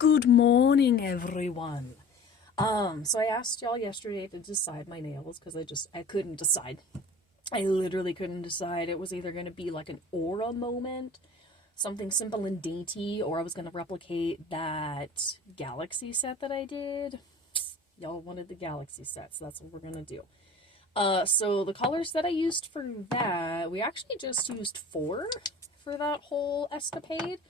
Good morning, everyone. So I asked y'all yesterday to decide my nails because I couldn't decide. I literally couldn't decide. It was either going to be like an aura moment, something simple and dainty, or I was going to replicate that galaxy set that I did. Y'all wanted the galaxy set, so that's what we're going to do. So the colors that I used for that, we actually just used 4 for that whole escapade.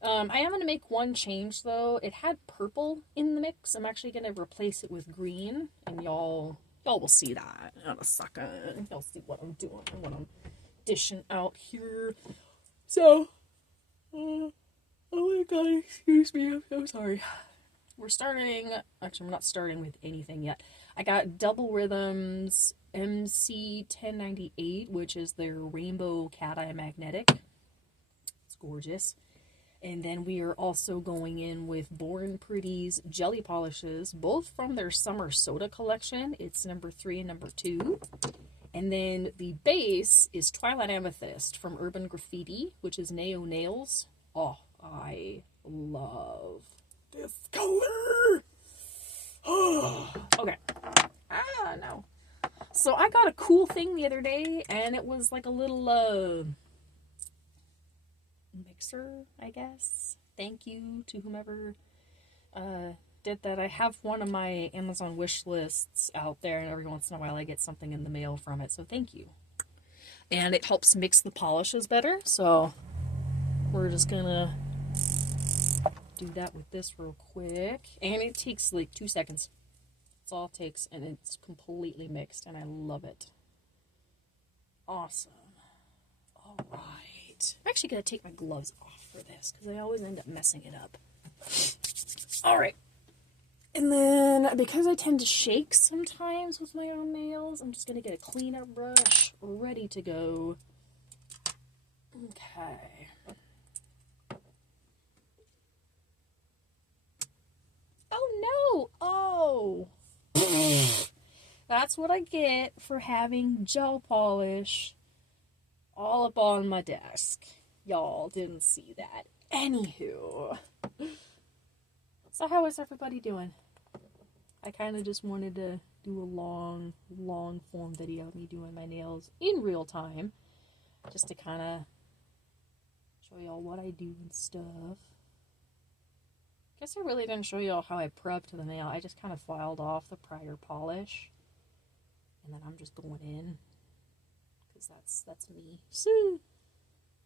I am going to make one change, though. It had purple in the mix. I'm actually going to replace it with green, and y'all will see that in a second. Y'all see what I'm doing and what I'm dishing out here. So, oh my god, excuse me, I'm so sorry. We're starting, actually, we're not starting with anything yet. I got Double Rhythms MC1098, which is their Rainbow Cat Eye Magnetic. It's gorgeous. And then we are also going in with Born Pretty's Jelly Polishes, both from their Summer Soda collection. It's number 3 and number 2. And then the base is Twilight Amethyst from Urban Graffiti, which is Neo Nails. Oh, I love this color. Oh, okay. No. So I got a cool thing the other day, and it was like a little, mixer, I guess. Thank you to whomever did that. I have one of my Amazon wish lists out there, and every once in a while I get something in the mail from it, so thank you. And it helps mix the polishes better, so we're just gonna do that with this real quick. And it takes like 2 seconds. That's all it takes, and it's completely mixed, and I love it. Awesome. Alright. I'm actually gonna take my gloves off for this, because I always end up messing it up. Alright. And then, because I tend to shake sometimes with my own nails, I'm just gonna get a cleaner brush ready to go. Okay. Oh no! Oh! That's what I get for having gel polish all up on my desk. Y'all didn't see that. Anywho. So how is everybody doing? I kind of just wanted to do a long form video of me doing my nails in real time. Just to kind of show y'all what I do and stuff. Guess I really didn't show y'all how I prepped the nail. I just kind of filed off the prior polish. And then I'm just going in. Because that's me. So,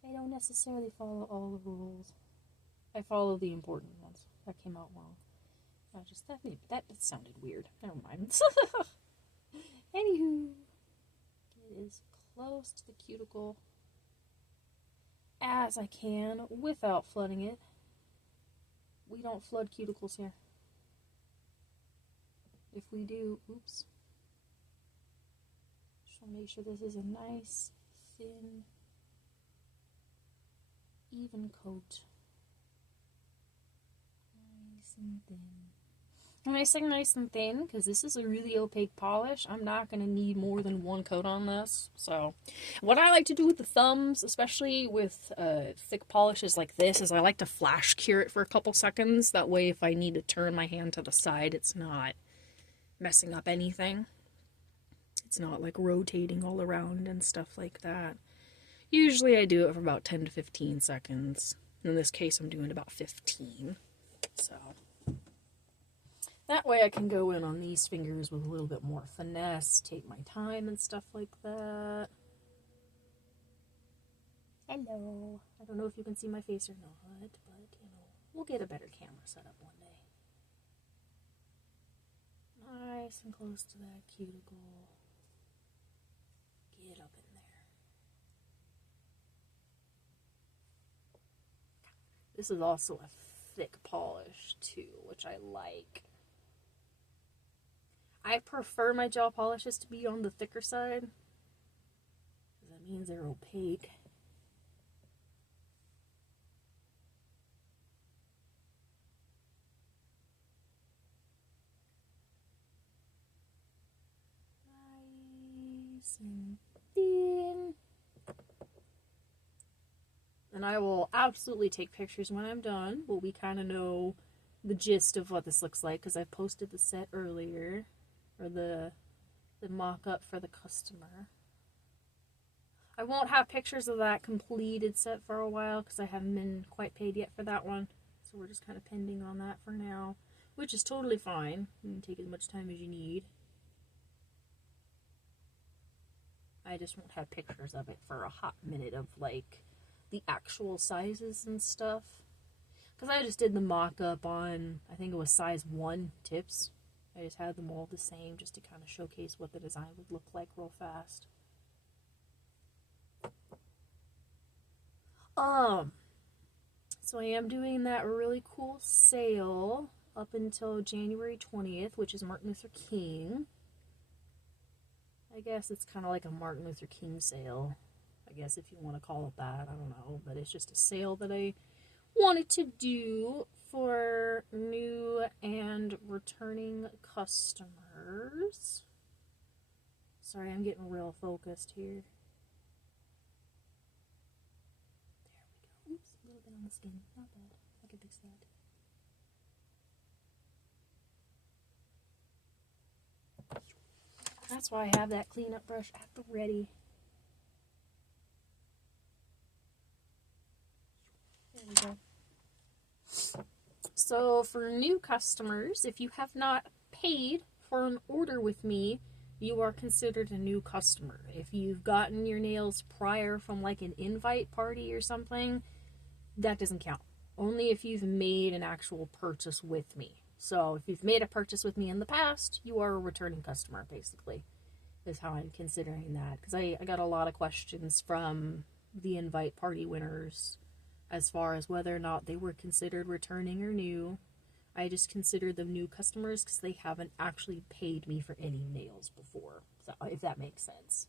I don't necessarily follow all the rules. I follow the important ones. That came out wrong. That sounded weird. Never mind. Anywho, get as close to the cuticle as I can without flooding it. We don't flood cuticles here. If we do, oops. Just want to make sure this is a nice, thin, even coat. Nice and thin. When I say nice and thin, because this is a really opaque polish, I'm not going to need more than 1 coat on this. So, what I like to do with the thumbs, especially with thick polishes like this, is I like to flash cure it for a couple seconds. That way, if I need to turn my hand to the side, it's not messing up anything. It's not like rotating all around and stuff like that. Usually I do it for about 10 to 15 seconds. In this case, I'm doing about 15. So, that way I can go in on these fingers with a little bit more finesse, take my time and stuff like that. Hello. I don't know if you can see my face or not, but, we'll get a better camera set up one day. Nice and close to that cuticle. Get up in there. This is also a thick polish, too, which I like. I prefer my gel polishes to be on the thicker side, because that means they're opaque. Nice and thin. And I will absolutely take pictures when I'm done, but we kind of know the gist of what this looks like, because I've posted the set earlier, or the mock-up for the customer. I won't have pictures of that completed set for a while because I haven't been quite paid yet for that one. So we're just kind of pending on that for now, which is totally fine. You can take as much time as you need. I just won't have pictures of it for a hot minute of like the actual sizes and stuff. Because I just did the mock-up on, I think it was size 1 tips. I just had them all the same just to kind of showcase what the design would look like real fast. So I am doing that really cool sale up until January 20th, which is Martin Luther King. I guess it's kind of like a Martin Luther King sale, I guess, if you want to call it that. I don't know, but it's just a sale that I wanted to do for new and returning customers. Sorry, I'm getting real focused here. There we go. Oops, a little bit on the skin. Not bad. I can fix that. That's why I have that cleanup brush at the ready. There we go. So for new customers, if you have not paid for an order with me, you are considered a new customer. If you've gotten your nails prior from like an invite party or something, that doesn't count. Only if you've made an actual purchase with me. So if you've made a purchase with me in the past, you are a returning customer, basically, is how I'm considering that. Because I got a lot of questions from the invite party winners as far as whether or not they were considered returning or new. I just consider them new customers because they haven't actually paid me for any nails before, so if that makes sense.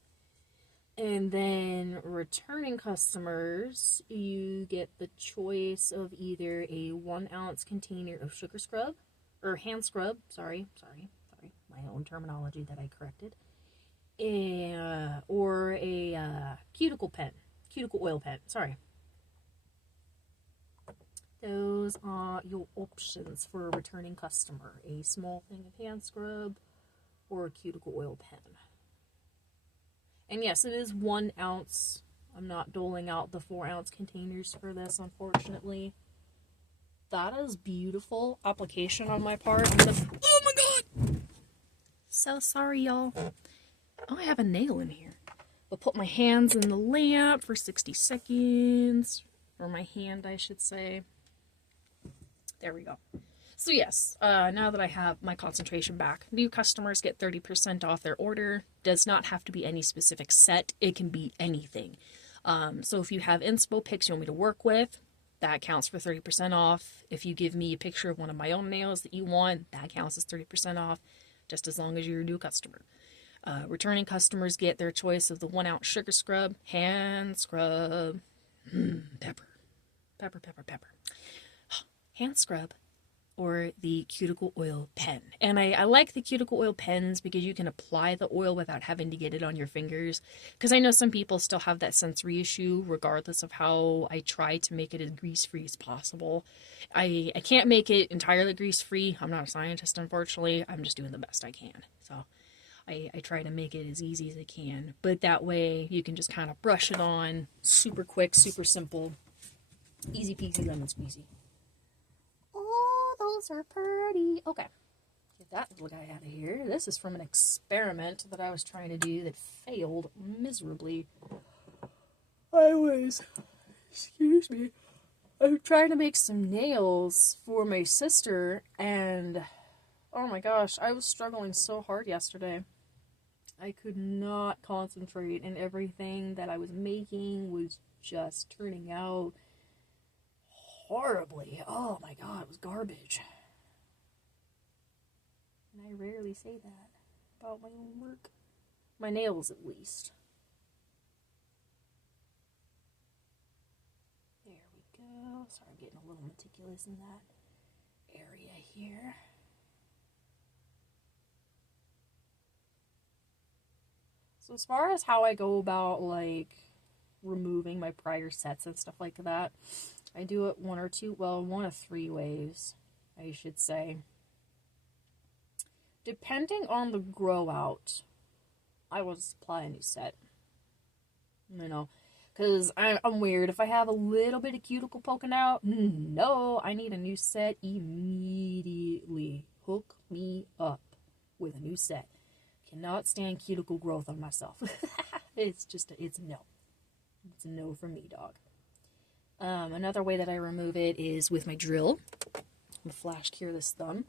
And then returning customers, you get the choice of either a 1 ounce container of sugar scrub, or hand scrub, sorry, my own terminology that I corrected, or a cuticle oil pen, sorry. Those are your options for a returning customer. A small thing of hand scrub or a cuticle oil pen. And yes, it is 1 ounce. I'm not doling out the 4 ounce containers for this, unfortunately. That is beautiful application on my part. Oh my god! So sorry, y'all. Oh, I have a nail in here. I'll put my hands in the lamp for 60 seconds. Or my hand, I should say. There we go. So yes, now that I have my concentration back, new customers get 30% off their order. Does not have to be any specific set. It can be anything. So if you have inspo pics you want me to work with, that counts for 30% off. If you give me a picture of one of my own nails that you want, that counts as 30% off, just as long as you're a new customer. Returning customers get their choice of the 1 ounce sugar scrub, hand scrub, pepper, hand scrub, or the cuticle oil pen. And I like the cuticle oil pens because you can apply the oil without having to get it on your fingers. Because I know some people still have that sensory issue regardless of how I try to make it as grease-free as possible. I can't make it entirely grease-free. I'm not a scientist, unfortunately. I'm just doing the best I can. So I try to make it as easy as I can. But that way you can just kind of brush it on. Super quick, super simple. Easy peasy lemon squeezy. Those are pretty. Okay, get that little guy out of here. This is from an experiment that I was trying to do that failed miserably. Excuse me, I'm trying to make some nails for my sister, and oh my gosh, I was struggling so hard yesterday. I could not concentrate, and everything that I was making was just turning out horribly. Oh my god, it was garbage. And I rarely say that about my own work. My nails, at least. There we go. Sorry, I'm getting a little meticulous in that area here. So as far as how I go about, like, removing my prior sets and stuff like that, I do it one of 3 ways. I should say. Depending on the grow out, I will supply a new set. You know, because I'm weird. If I have a little bit of cuticle poking out, no, I need a new set immediately. Hook me up with a new set. Cannot stand cuticle growth on myself. It's a no. It's a no for me, dog. Another way that I remove it is with my drill. I'm gonna flash cure this thumb,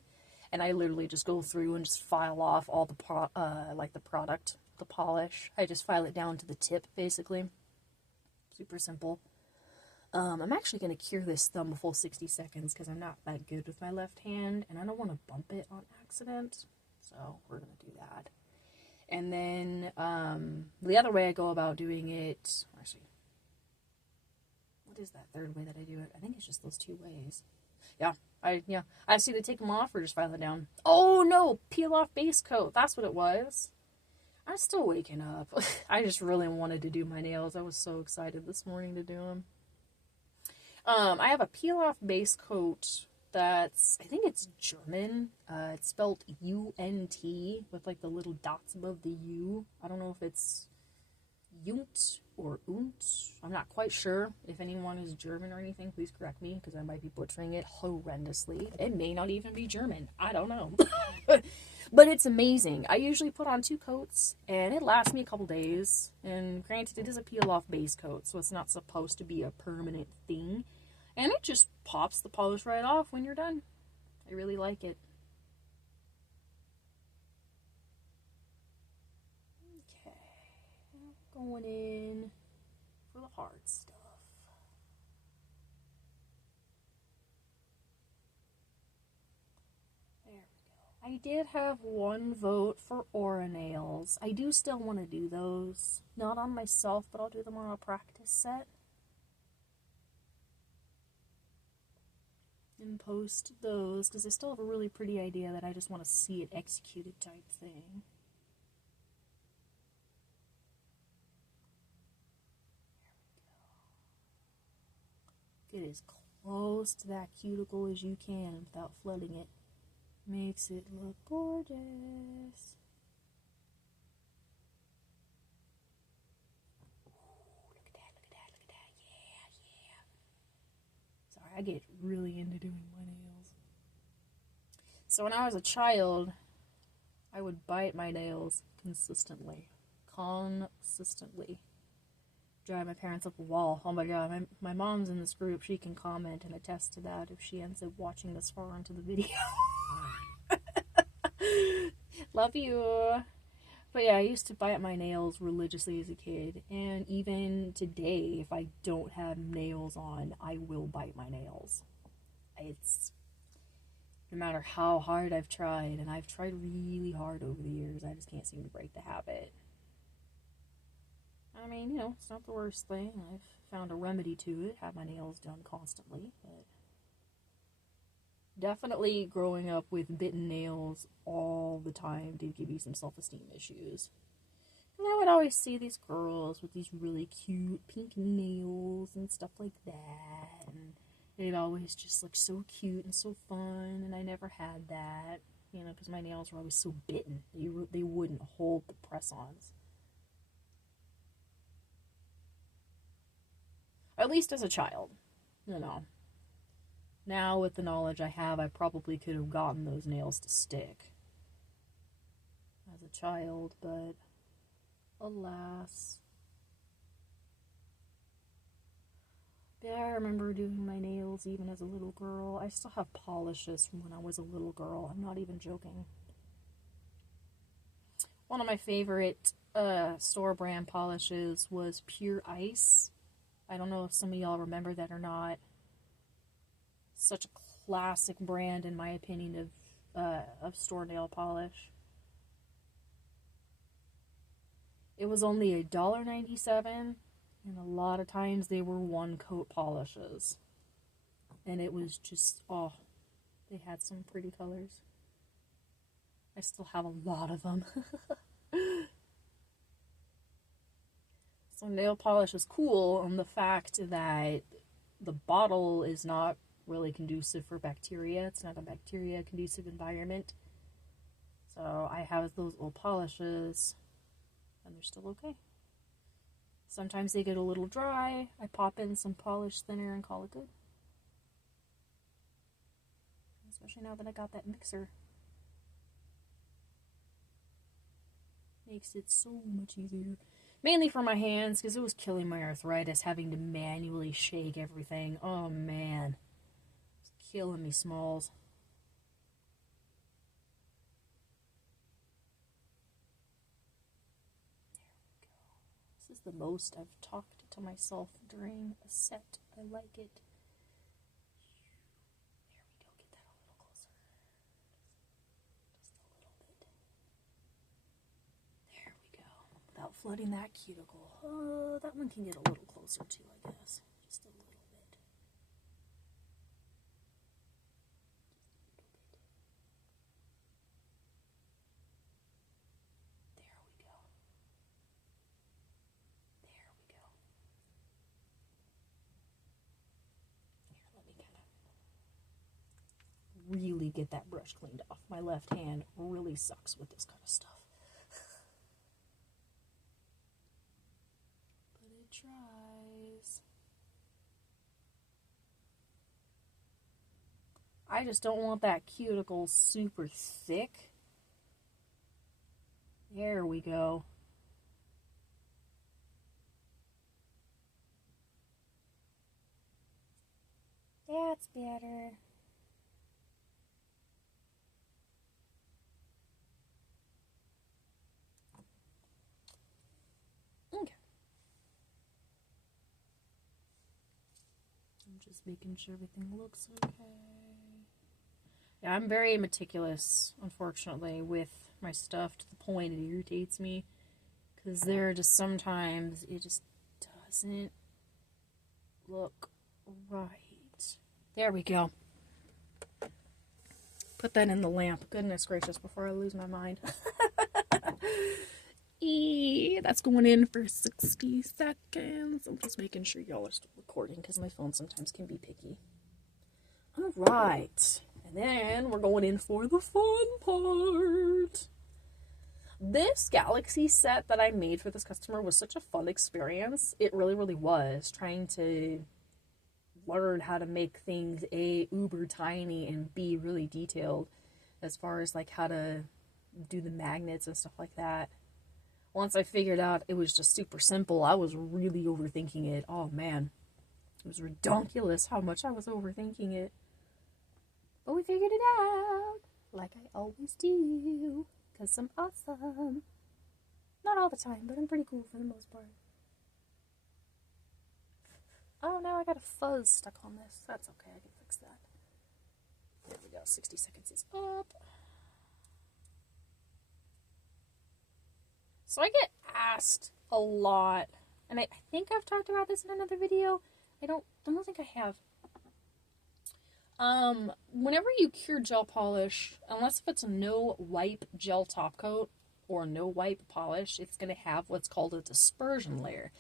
and I literally just go through and just file off all the the product, the polish. I just file it down to the tip, basically. Super simple. I'm actually gonna cure this thumb a full 60 seconds because I'm not that good with my left hand, and I don't want to bump it on accident. So we're gonna do that. And then the other way I go about doing it, actually, what is that third way that I do it? I think it's just those two ways. I see they take them off or just file it down. Oh no, peel off base coat. That's what it was. I'm still waking up. I just really wanted to do my nails. I was so excited this morning to do them. I have a peel off base coat that's, I think it's German. It's spelled U-N-T with like the little dots above the U. I don't know if it's Junt or Unt. I'm not quite sure. If anyone is German or anything, please correct me because I might be butchering it horrendously. It may not even be German. I don't know. But it's amazing. I usually put on 2 coats and it lasts me a couple days. And granted, it is a peel off base coat, so it's not supposed to be a permanent thing. And it just pops the polish right off when you're done. I really like it. Okay. Going in for the hard stuff. There we go. I did have 1 vote for Aura nails. I do still want to do those. Not on myself, but I'll do them on a practice set. And post those because I still have a really pretty idea that I just want to see it executed type thing. There we go. Get as close to that cuticle as you can without flooding it. Makes it look gorgeous. I get really into doing my nails. So when I was a child, I would bite my nails consistently. Drive my parents up a wall. Oh my god, my mom's in this group. She can comment and attest to that if she ends up watching this far into the video. Love you. But yeah, I used to bite my nails religiously as a kid, and even today, if I don't have nails on, I will bite my nails. It's, no matter how hard I've tried, and I've tried really hard over the years, I just can't seem to break the habit. I mean, you know, it's not the worst thing. I've found a remedy to it, have my nails done constantly, but definitely growing up with bitten nails all the time did give you some self-esteem issues. And I would always see these girls with these really cute pink nails and stuff like that, and they'd always just look so cute and so fun, and I never had that, you know, because my nails were always so bitten. They wouldn't hold the press-ons. At least as a child, you know. Now, with the knowledge I have, I probably could have gotten those nails to stick as a child, but alas. Yeah, I remember doing my nails even as a little girl. I still have polishes from when I was a little girl. I'm not even joking. One of my favorite store brand polishes was Pure Ice. I don't know if some of y'all remember that or not. Such a classic brand, in my opinion, of store nail polish. It was only $1.97, and a lot of times they were 1-coat polishes. And it was just, oh, they had some pretty colors. I still have a lot of them. So nail polish is cool on the fact that the bottle is not really conducive for bacteria. It's not a bacteria conducive environment. So I have those old polishes, and they're still okay. Sometimes they get a little dry. I pop in some polish thinner and call it good. Especially now that I got that mixer. Makes it so much easier. Mainly for my hands, because it was killing my arthritis, having to manually shake everything. Oh man. It's killing me, Smalls. There we go. This is the most I've talked to myself during a set. I like it. There we go. Get that a little closer. Just a little bit. There we go. Without flooding that cuticle. That one can get a little closer too, I guess. Just a little bit. There we go. There we go. Here, let me kind of really get that brush cleaned off. My left hand really sucks with this kind of stuff. But it tries. I just don't want that cuticle super thick. There we go. That's better. Okay. I'm just making sure everything looks okay. Yeah, I'm very meticulous, unfortunately, with my stuff to the point it irritates me. Because there are just sometimes it just doesn't look right. There we go. Put that in the lamp. Goodness gracious, before I lose my mind. That's going in for 60 seconds. I'm just making sure y'all are still recording because my phone sometimes can be picky. Alright. And then we're going in for the fun part. This Galaxy set that I made for this customer was such a fun experience. It really, really was. Trying to learn how to make things A, uber tiny, and B, really detailed. As far as like how to do the magnets and stuff like that. Once I figured out it was just super simple, I was really overthinking it. Oh man. It was ridiculous how much I was overthinking it. But we figured it out. Like I always do. Because I'm awesome. Not all the time, but I'm pretty cool for the most part. Oh, now I got a fuzz stuck on this. That's okay, I can fix that. There we go, 60 seconds is up. So I get asked a lot, and I think I've talked about this in another video. I don't think I have. Whenever you cure gel polish, unless if it's a no wipe gel top coat or no wipe polish, it's going to have what's called a dispersion layer,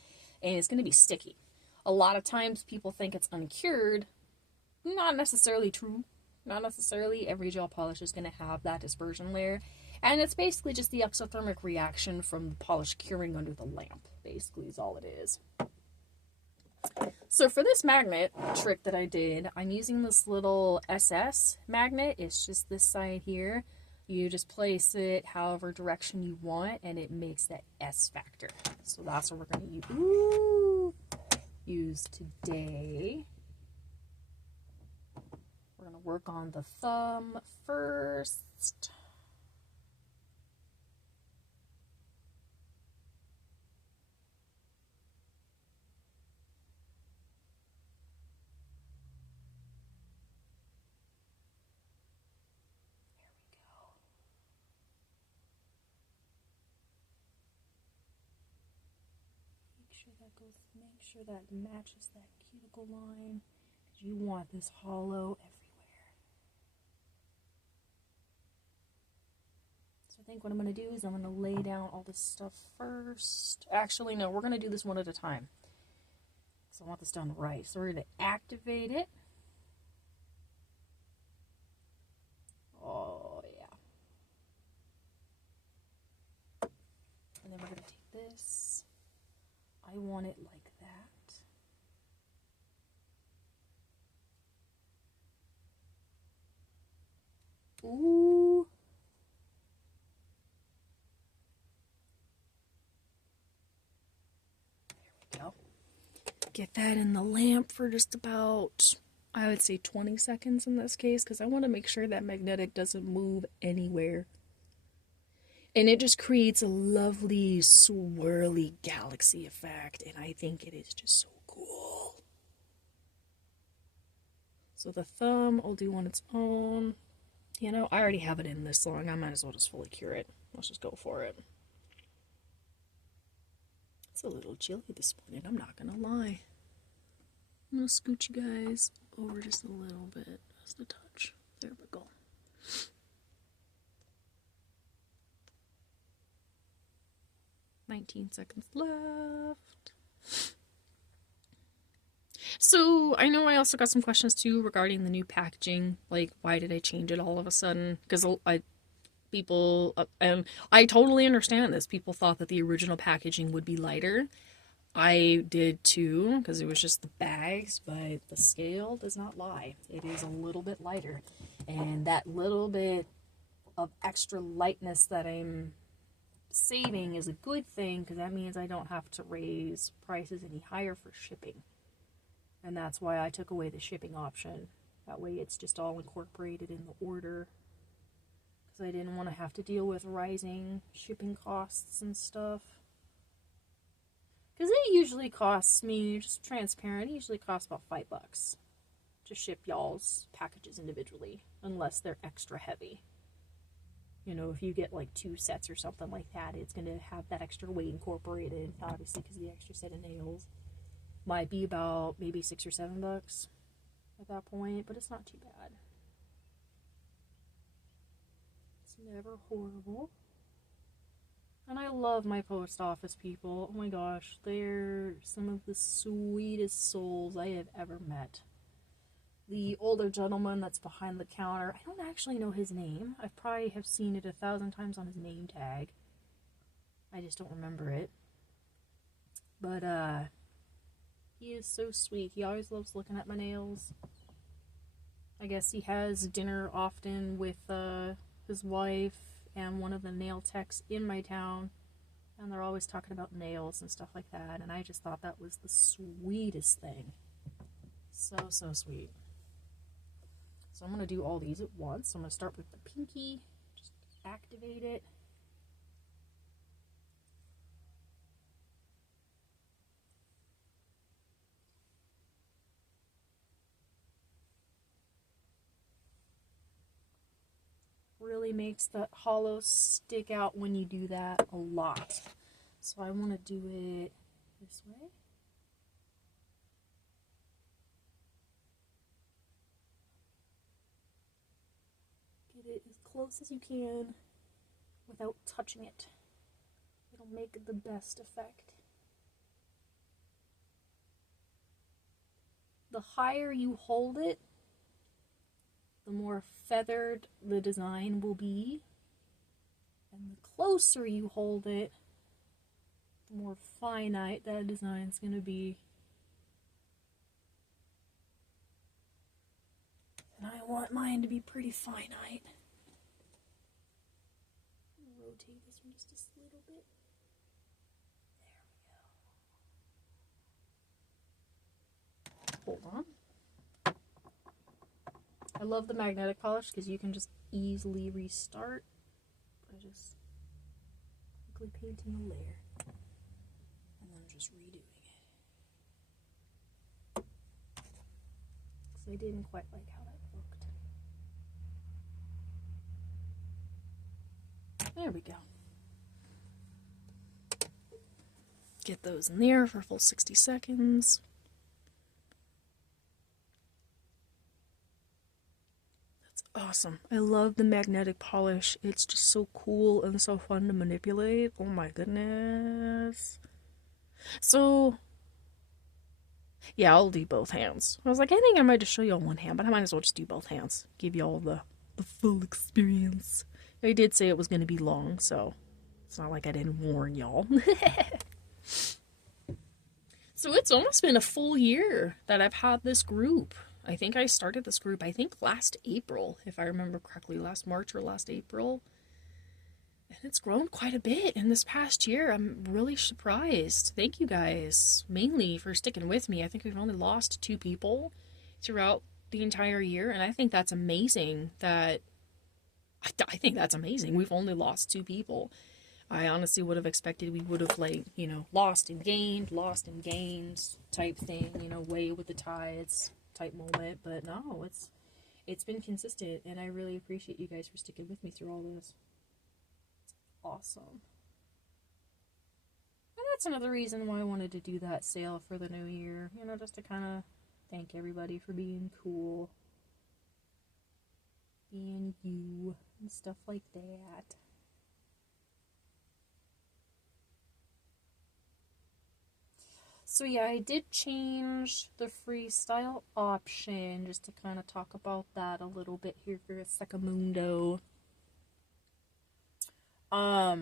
and it's going to be sticky. A lot of times people think it's uncured. Not necessarily true. Not necessarily every gel polish is going to have that dispersion layer. And it's basically just the exothermic reaction from the polish curing under the lamp, basically is all it is. So for this magnet trick that I did, I'm using this little SS magnet. It's just this side here. You just place it however direction you want, and it makes that S factor. So that's what we're going to use today. We're going to work on the thumb first. Make sure that matches that cuticle line, because you want this hollow everywhere. So I think what I'm going to do is I'm going to lay down all this stuff first. Actually, no, we're going to do this one at a time. So I want this done right. So we're going to activate it. this. I want it like that. Ooh. There we go. Get that in the lamp for just about, I would say 20 seconds in this case, because I want to make sure that magnetic doesn't move anywhere. And it just creates a lovely swirly galaxy effect, and I think it is just so cool. So the thumb I'll do on its own. You know, I already have it in this long, I might as well just fully cure it. Let's just go for it. It's a little chilly this morning, I'm not gonna lie. I'm gonna scoot you guys over just a little bit, just a touch. There we go. "19 seconds left." So, I know I also got some questions too regarding the new packaging. Like, why did I change it all of a sudden? Because I totally understand this. People thought that the original packaging would be lighter. I did too, because it was just the bags, but the scale does not lie. It is a little bit lighter. And that little bit of extra lightness that I'm saving is a good thing, because that means I don't have to raise prices any higher for shipping. And that's why I took away the shipping option. That way it's just all incorporated in the order, because I didn't want to have to deal with rising shipping costs and stuff. Because it usually costs me, just transparent, it usually costs about $5 to ship y'all's packages individually, unless they're extra heavy. You know, if you get like 2 sets or something like that, it's going to have that extra weight incorporated, obviously, because the extra set of nails might be about maybe $6 or $7 at that point, but it's not too bad. It's never horrible. And I love my post office people. Oh my gosh, they're some of the sweetest souls I have ever met. The older gentleman that's behind the counter, I don't actually know his name. I probably have seen it 1,000 times on his name tag. I just don't remember it. But, he is so sweet. He always loves looking at my nails. I guess he has dinner often with, his wife and one of the nail techs in my town. And they're always talking about nails and stuff like that. And I just thought that was the sweetest thing. So, so sweet. So I'm going to do all these at once. So I'm going to start with the pinky. Just activate it. Really makes the hollow stick out when you do that a lot. So I want to do it this way. Get it as close as you can without touching it. It'll make the best effect. The higher you hold it, the more feathered the design will be. And the closer you hold it, the more finite that design's going to be. And I want mine to be pretty finite. Rotate this one just a little bit. There we go. Hold on. I love the magnetic polish because you can just easily restart by just quickly painting a layer and then just redoing it. Because I didn't quite like how that looked. There we go. Get those in there for a full 60 seconds. Awesome. I love the magnetic polish. It's just so cool and so fun to manipulate. Oh my goodness. So, yeah, I'll do both hands. I was like, I think I might just show you on one hand, but I might as well just do both hands. Give you all the full experience. I did say it was going to be long, so it's not like I didn't warn y'all. So it's almost been a full year that I've had this group. I think I started this group, I think last April, if I remember correctly, last March or last April. And it's grown quite a bit in this past year. I'm really surprised. Thank you guys, mainly for sticking with me. I think we've only lost 2 people throughout the entire year, and I think that's amazing that I think that's amazing. We've only lost 2 people. I honestly would have expected we would have, like, lost and gained type thing, way with the tides type moment. But no, it's been consistent, and I really appreciate you guys for sticking with me through all this. It's awesome. And that's another reason why I wanted to do that sale for the new year, just to kind of thank everybody for being cool, being you, and stuff like that. So yeah, I did change the freestyle option just to kind of talk about that a little bit here for a secondo. I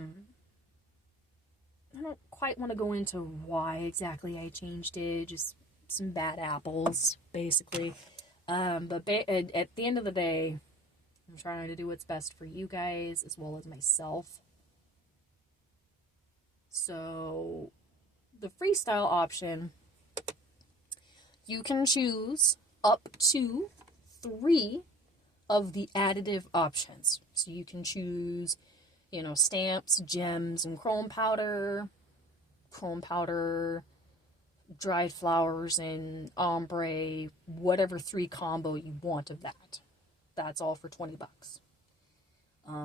don't quite want to go into why exactly I changed it, just some bad apples, basically. But at the end of the day, I'm trying to do what's best for you guys as well as myself. So the freestyle option, you can choose up to 3 of the additive options. So you can choose, stamps, gems, and chrome powder, dried flowers, and ombre, whatever 3 combo you want of that. That's all for $20.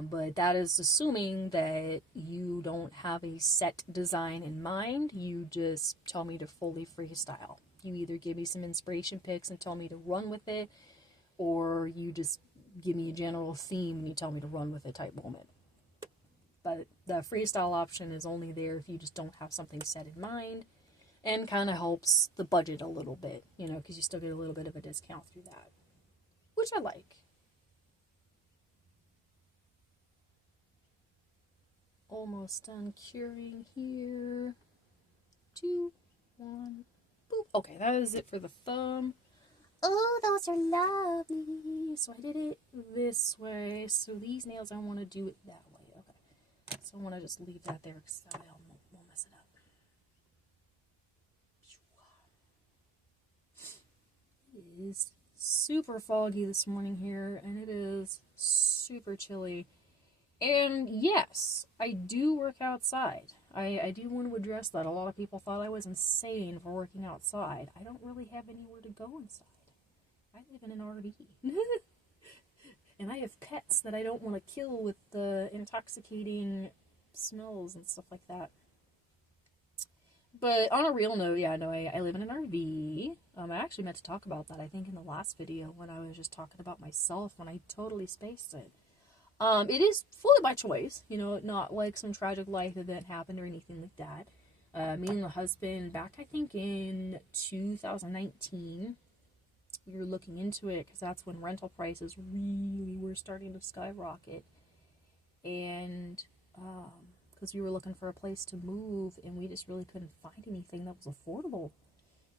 But that is assuming that you don't have a set design in mind. You just tell me to fully freestyle. You either give me some inspiration picks and tell me to run with it, or you just give me a general theme and you tell me to run with it type moment. But the freestyle option is only there if you just don't have something set in mind, and kind of helps the budget a little bit, because you still get a little bit of a discount through that, which I like. Almost done curing here. 2, 1, boop. Okay, that is it for the thumb. Oh, those are lovely. So I did it this way. So these nails, I want to do it that way. Okay. So I want to just leave that there because I won't mess it up. It is super foggy this morning here, and it is super chilly. And yes, I do work outside. I do want to address that. A lot of people thought I was insane for working outside. I don't really have anywhere to go inside. I live in an RV. And I have pets that I don't want to kill with the intoxicating smells and stuff like that. But on a real note, yeah, no, I live in an RV. I actually meant to talk about that, I think, in the last video when I was just talking about myself when I totally spaced it. It is fully by choice, not like some tragic life event happened or anything like that. Me and the husband, back I think in 2019, we were looking into it because that's when rental prices really were starting to skyrocket. And because we were looking for a place to move and we just really couldn't find anything that was affordable.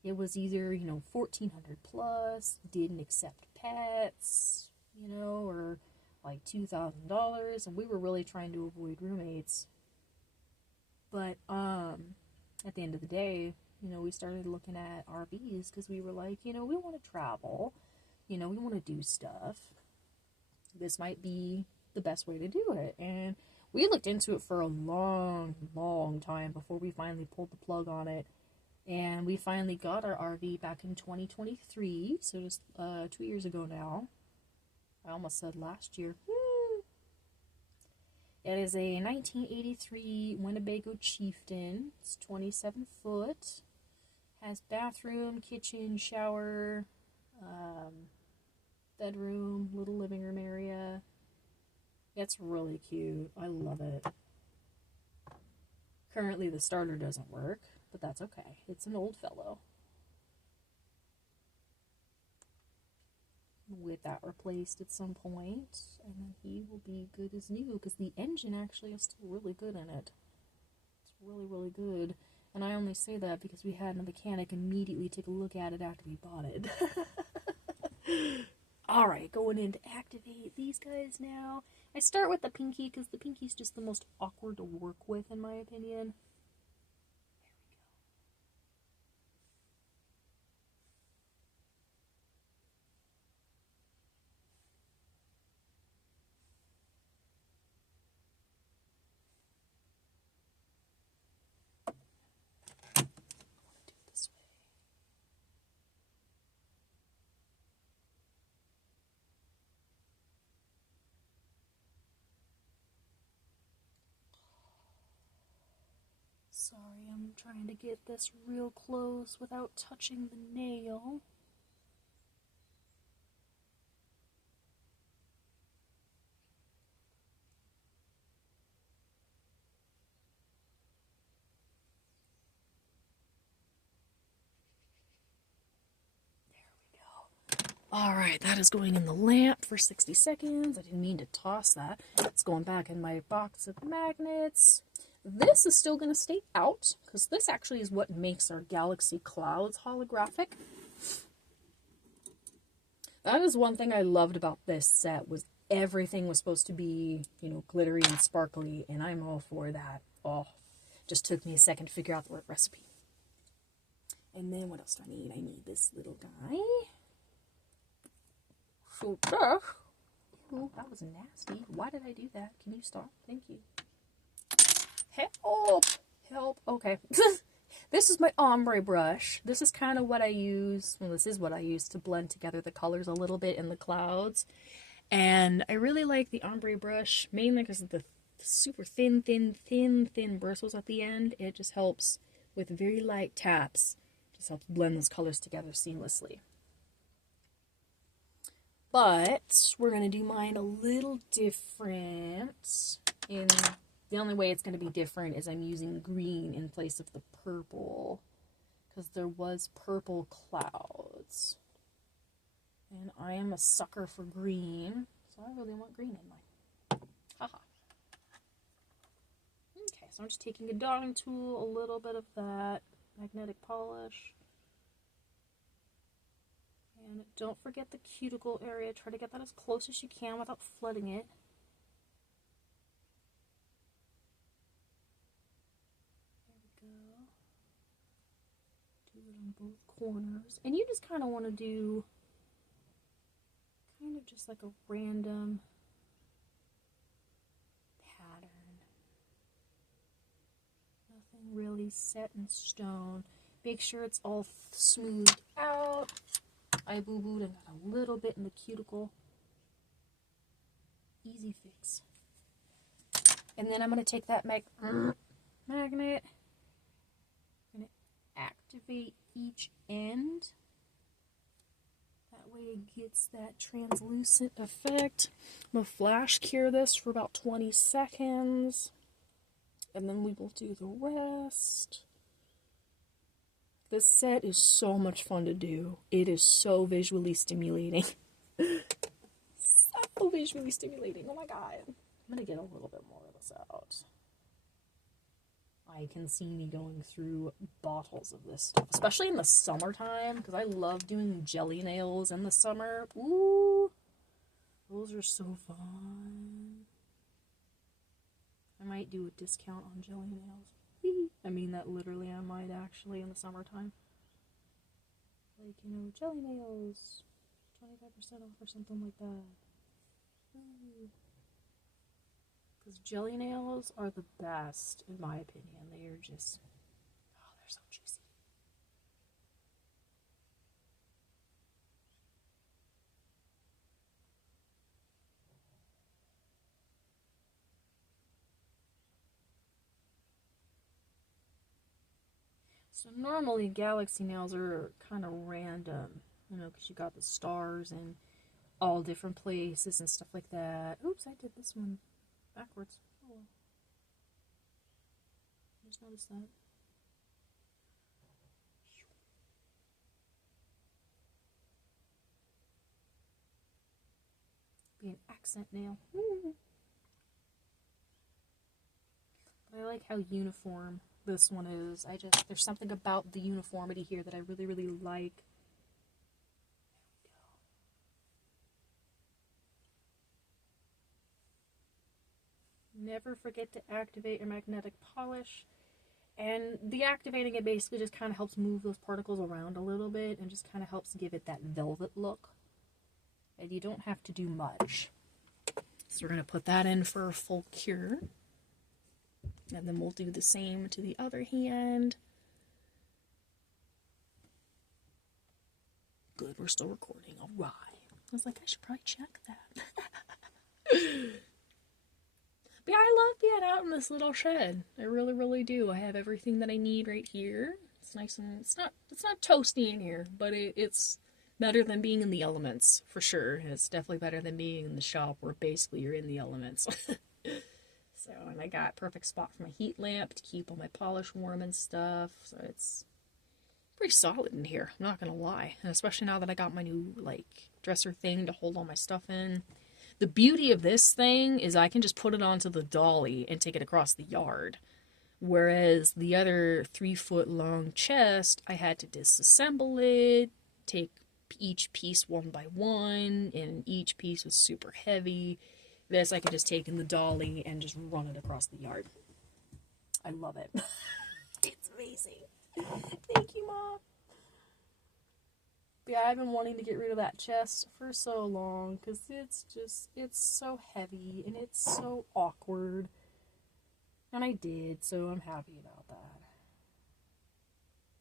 It was either, $1,400 plus, didn't accept pets, or like $2,000, and we were really trying to avoid roommates. But at the end of the day, we started looking at RVs because we were like, we want to travel, we want to do stuff. This might be the best way to do it. And we looked into it for a long, long time before we finally pulled the plug on it. And we finally got our RV back in 2023, so just 2 years ago now. I almost said last year. It is a 1983 Winnebago Chieftain. It's 27 foot. Has bathroom, kitchen, shower, bedroom, little living room area. It's really cute. I love it. Currently the starter doesn't work, but that's okay. It's an old fellow. With that replaced at some point, and then he will be good as new because the engine actually is still really good in it. It's really, really good. And I only say that because we had a mechanic immediately take a look at it after we bought it. Alright, going in to activate these guys now. I start with the pinky because the pinky's just the most awkward to work with, in my opinion. Sorry, I'm trying to get this real close without touching the nail. Alright, that is going in the lamp for 60 seconds. I didn't mean to toss that. It's going back in my box of magnets. This is still going to stay out, because this actually is what makes our Galaxy Clouds holographic. That is one thing I loved about this set, was everything was supposed to be, you know, glittery and sparkly, and I'm all for that. Oh, just took me a second to figure out the right recipe. And then what else do I need? I need this little guy. Ooh, that was nasty. Why did I do that? Can you stop? Thank you. Help! Help. Okay. This is my ombre brush. This is kind of what I use. Well, this is what I use to blend together the colors a little bit in the clouds. And I really like the ombre brush, mainly because of the super thin bristles at the end. It just helps with very light taps. Just helps blend those colors together seamlessly. But we're going to do mine a little different. The only way it's going to be different is I'm using green in place of the purple, because there was purple clouds. And I am a sucker for green, so I really want green in mine. Haha. Okay, so I'm just taking a dotting tool, a little bit of that magnetic polish. And don't forget the cuticle area. Try to get that as close as you can without flooding it. There we go. Do it on both corners. And you just kind of want to do kind of just like a random pattern. Nothing really set in stone. Make sure it's all smoothed out. I boo-booed and got a little bit in the cuticle. Easy fix. And then I'm going to take that magnet. I'm going to activate each end. That way it gets that translucent effect. I'm going to flash cure this for about 20 seconds. And then we will do the rest. This set is so much fun to do. It is so visually stimulating. So visually stimulating. Oh my god. I'm going to get a little bit more of this out. I can see me going through bottles of this stuff, especially in the summertime, because I love doing jelly nails in the summer. Ooh, those are so fun. I might do a discount on jelly nails. I mean that literally, I might actually in the summertime. Like, you know, jelly nails, 25% off or something like that. Because jelly nails are the best, in my opinion. They are just, oh, they're so juicy. So normally Galaxy nails are kind of random, you know, because you got the stars in all different places and stuff like that. Oops, I did this one backwards. Oh, I just noticed that. Be an accent nail. But I like how uniform this one is. There's something about the uniformity here that I really, really like. Never forget to activate your magnetic polish. And deactivating it basically just kind of helps move those particles around a little bit and just kind of helps give it that velvet look. And you don't have to do much. So we're going to put that in for a full cure. And then we'll do the same to the other hand. Good, we're still recording. All right. I was like, I should probably check that. But yeah, I love being out in this little shed. I really, really do. I have everything that I need right here. It's nice and it's not toasty in here, but it's better than being in the elements for sure. It's definitely better than being in the shop where basically you're in the elements. So, and I got perfect spot for my heat lamp to keep all my polish warm and stuff. So it's pretty solid in here. I'm not gonna lie, and especially now that I got my new like dresser thing to hold all my stuff in. The beauty of this thing is I can just put it onto the dolly and take it across the yard. Whereas the other 3-foot long chest, I had to disassemble it, take each piece one by one, and each piece was super heavy. This I could just take in the dolly and just run it across the yard. I love it. It's amazing. Thank you, Mom. Yeah, I've been wanting to get rid of that chest for so long because it's so heavy and it's so awkward. And I did, so I'm happy about that.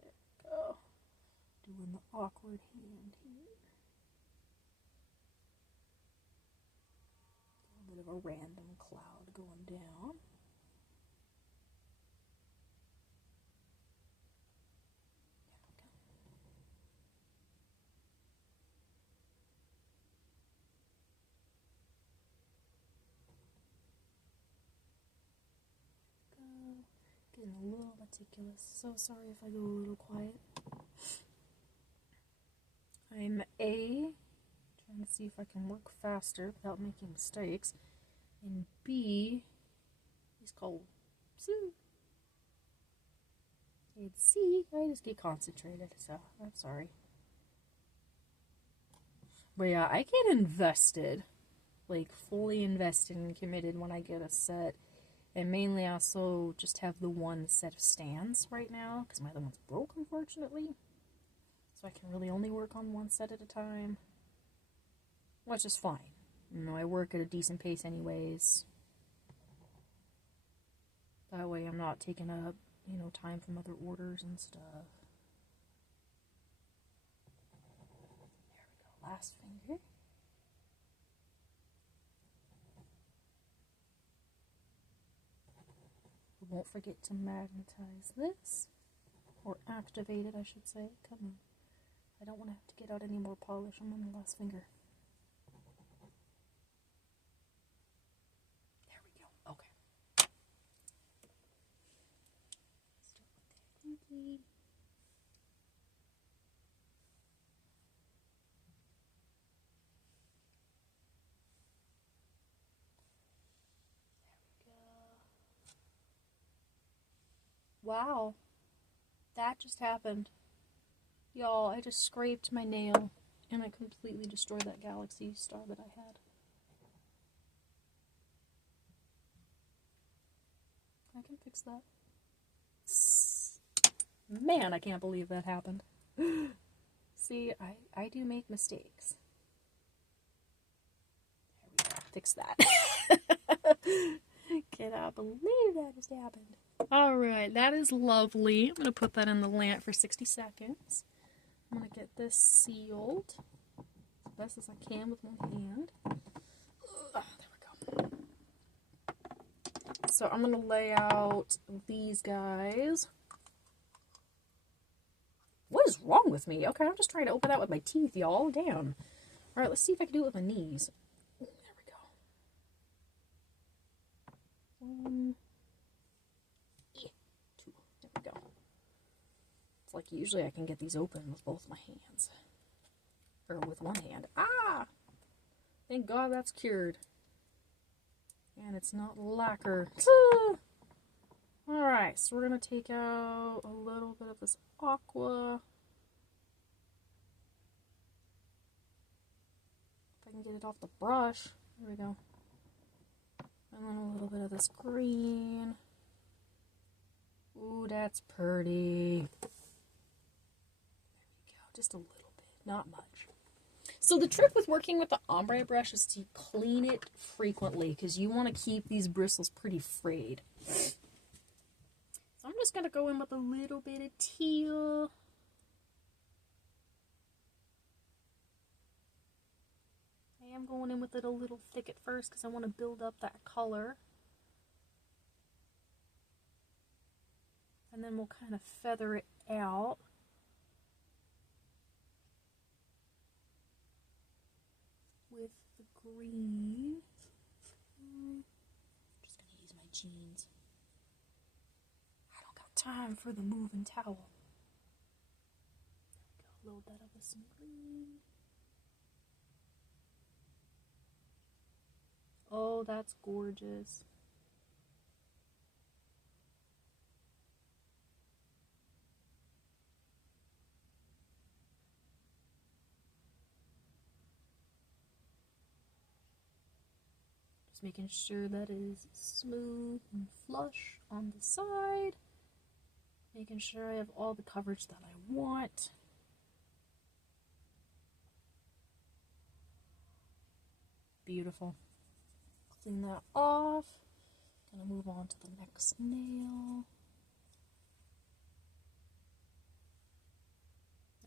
There we go. Doing the awkward hand here. A little bit of a random cloud going down. Getting a little meticulous. So sorry if I go a little quiet. I'm trying to see if I can work faster without making mistakes. And B is called Sue. And C, I just get concentrated, so I'm sorry. But yeah, I get invested. Like fully invested and committed when I get a set. And mainly I also just have the one set of stands right now, because my other one's broke, unfortunately. So I can really only work on one set at a time. Which is fine. You know, I work at a decent pace anyways. That way I'm not taking up, you know, time from other orders and stuff. There we go, last finger. Won't forget to magnetize this, or activate it, I should say. Come on. I don't want to have to get out any more polish. I'm on the last finger. There we go. Okay. Start with the pinky. Wow, that just happened. Y'all, I just scraped my nail and I completely destroyed that galaxy star that I had. I can fix that. Man, I can't believe that happened. See, I do make mistakes. There we go. Fix that. Cannot believe that just happened. Alright, that is lovely. I'm going to put that in the lamp for 60 seconds. I'm going to get this sealed as best as I can with one hand. There we go. So I'm going to lay out these guys. What is wrong with me? Okay, I'm just trying to open that with my teeth, y'all. Damn. Alright, let's see if I can do it with my knees. There we go. It's like usually I can get these open with both my hands. Or with one hand. Ah! Thank God that's cured. And it's not lacquer. Alright, so we're going to take out a little bit of this aqua. If I can get it off the brush. There we go. And then a little bit of this green. Ooh, that's pretty. There we go. Just a little bit, not much. So the trick with working with the ombre brush is to clean it frequently because you want to keep these bristles pretty frayed. So I'm just going to go in with a little bit of teal. I am going in with it a little thick at first because I want to build up that color. And then we'll kind of feather it out. With the green. I'm just going to use my jeans. I don't got time for the moving towel. There we go, a little bit of this green. Oh, that's gorgeous. Just making sure that is smooth and flush on the side. Making sure I have all the coverage that I want. Beautiful. Clean that off. Gonna move on to the next nail.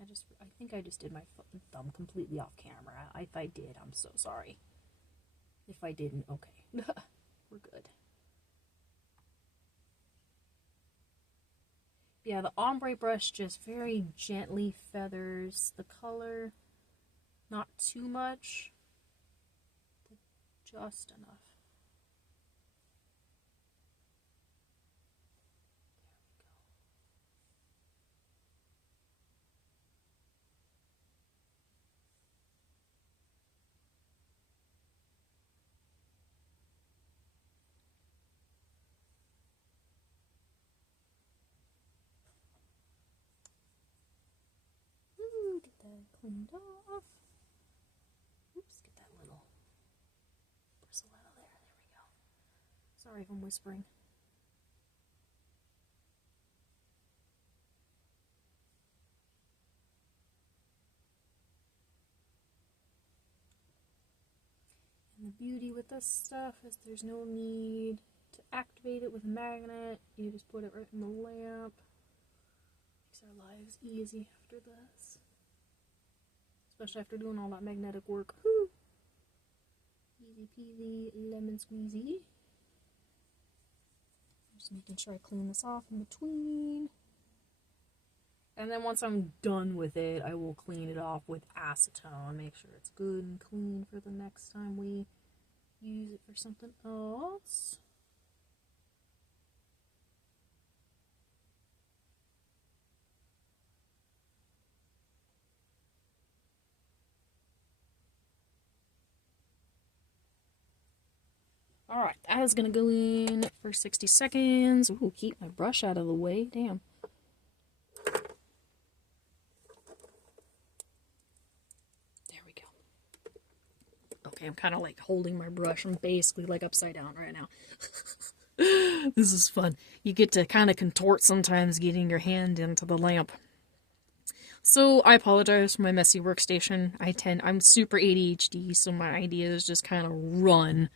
I think I just did my thumb completely off camera. If I did, I'm so sorry. If I didn't, okay. We're good. Yeah, the ombre brush just very gently feathers the color. Not too much, but just enough. Get that cleaned off. Oops, get that little bristle out of there. There we go. Sorry if I'm whispering. And the beauty with this stuff is there's no need to activate it with a magnet. You just put it right in the lamp. Makes our lives easy after this. Especially after doing all that magnetic work. Woo! Easy peasy, lemon squeezy. Just making sure I clean this off in between. And then once I'm done with it, I will clean it off with acetone. Make sure it's good and clean for the next time we use it for something else. Alright, that is going to go in for 60 seconds. Ooh, keep my brush out of the way. Damn. There we go. Okay, I'm kind of like holding my brush. I'm basically like upside down right now. This is fun. You get to kind of contort sometimes getting your hand into the lamp. So I apologize for my messy workstation. I'm super ADHD, so my ideas just kind of run.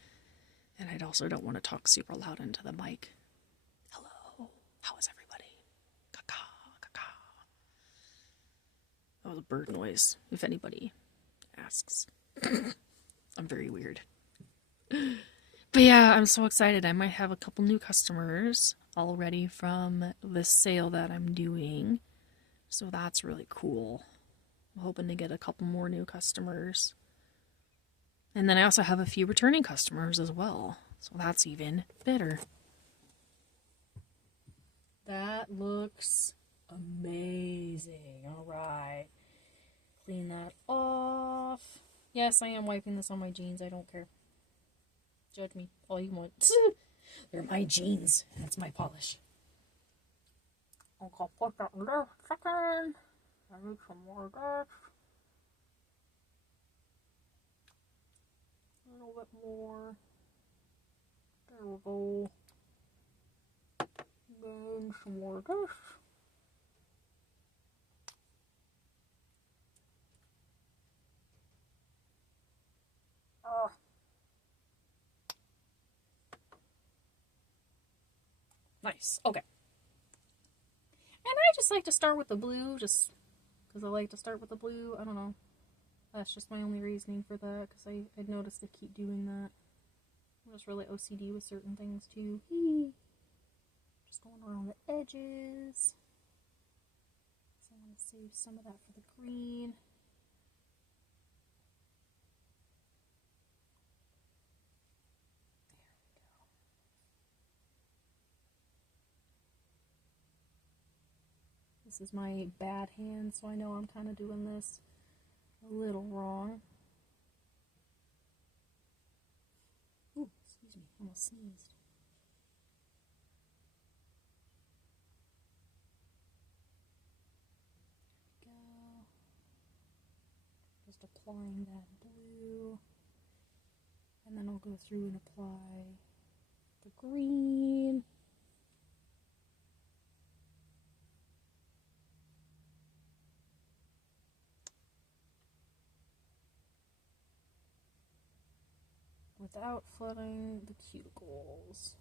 And I also don't want to talk super loud into the mic. Hello, how is everybody? Caca, caca. That was a bird noise, if anybody asks. I'm very weird. But yeah, I'm so excited. I might have a couple new customers already from this sale that I'm doing. So that's really cool. I'm hoping to get a couple more new customers. And then I also have a few returning customers as well. So that's even better. That looks amazing. Alright. Clean that off. Yes, I am wiping this on my jeans. I don't care. Judge me all you want. They're my jeans. That's my polish. I'm gonna put that in there a second. I need some more of this. A little bit more. There we go. Then some more of this. Nice. Okay. And I just like to start with the blue, just because I like to start with the blue. I don't know. That's just my only reasoning for that, because I'd noticed I keep doing that. I'm just really OCD with certain things, too. Just going around the edges. So I want to save some of that for the green. This is my bad hand, so I know I'm kind of doing this a little wrong. Ooh, excuse me, I almost sneezed. There we go. Just applying that blue. And then I'll go through and apply the green. Without flooding the cuticles.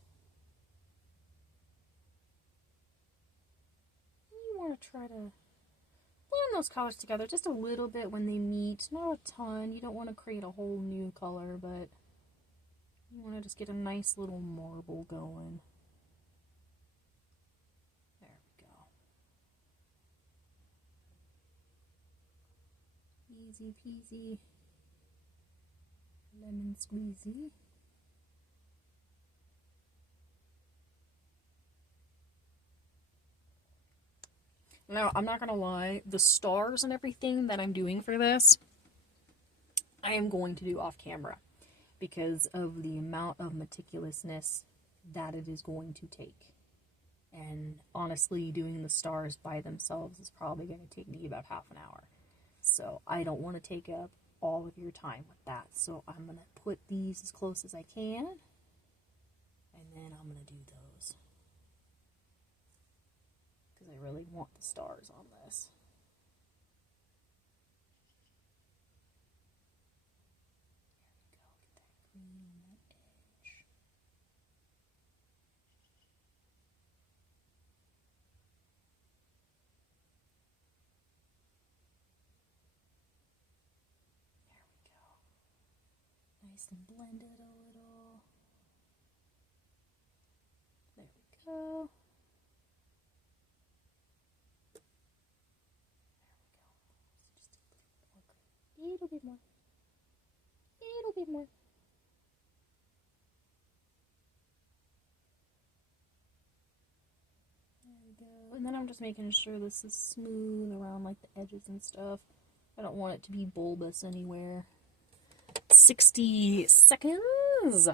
You want to try to blend those colors together just a little bit when they meet. Not a ton. You don't want to create a whole new color, but you want to just get a nice little marble going. There we go. Easy peasy. Lemon squeezy. Now, I'm not gonna lie, the stars and everything that I'm doing for this, I am going to do off camera because of the amount of meticulousness that it is going to take. And honestly, doing the stars by themselves is probably going to take me about half an hour. So I don't want to take up all of your time with that. So I'm going to put these as close as I can. And then I'm going to do those. Because I really want the stars on this. There we go. Get that green on that edge. Nice and blended a little. There we go. Just a little bit more. A little bit more. There we go. And then I'm just making sure this is smooth around like the edges and stuff. I don't want it to be bulbous anywhere. 60 seconds.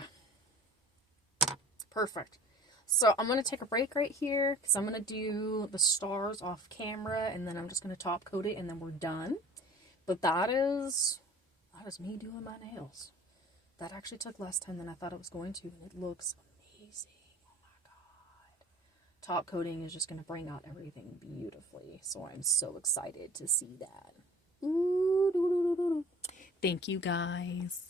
Perfect. So I'm going to take a break right here because I'm going to do the stars off camera and then I'm just going to top coat it and then we're done. But that is me doing my nails. That actually took less time than I thought it was going to and it looks amazing. Oh my god. Top coating is just going to bring out everything beautifully. So I'm so excited to see that. Ooh, doo, doo, doo, doo. Thank you guys.